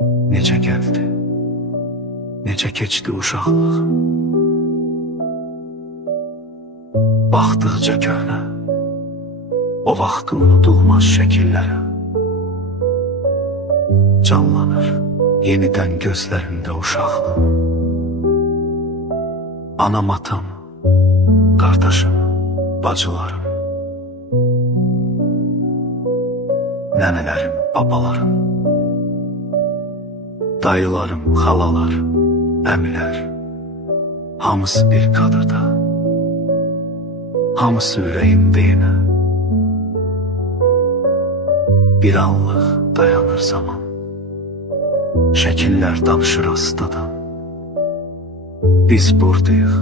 Necə gəldi, necə keçdi uşaqlıq. Baxdıqca köhnə, o vaxt unudulmaz şəkillərə canlanır yenidən gözlərində uşaqlıq. Anam, atam, qardaşım, bacılarım, nənələrim, babalarım, dayılarım, xalalar, əmilər, hamısı bir qadırda, hamısı ürəyimdə yenə. Bir anlıq dayanır zaman, şəkillər danışır astadan. Biz buradayıq,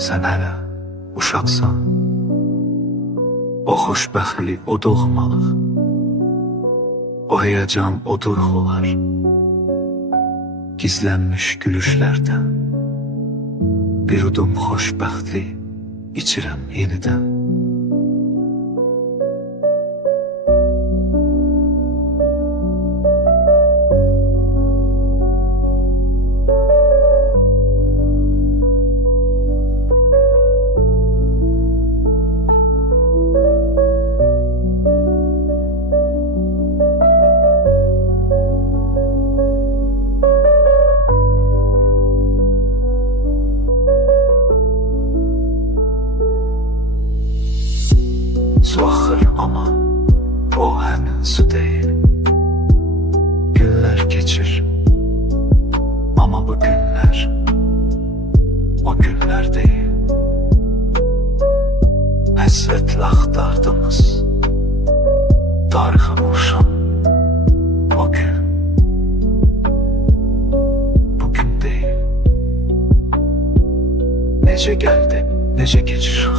sən hələ uşaqsan. O xoşbəxtlik, o doğmalıq, o həyəcan, o durğular, gizlənmiş gülüşlərdən bir udum xoşbəxtlik içirəm yenidən. Su axır ama o həmin su deyil. Günlər keçir ama bu günlər o günlər deyil. Həsrətlə axtardığımız tarixə vuruşan o gün bugün deyil. Necə gəldi, necə keçir.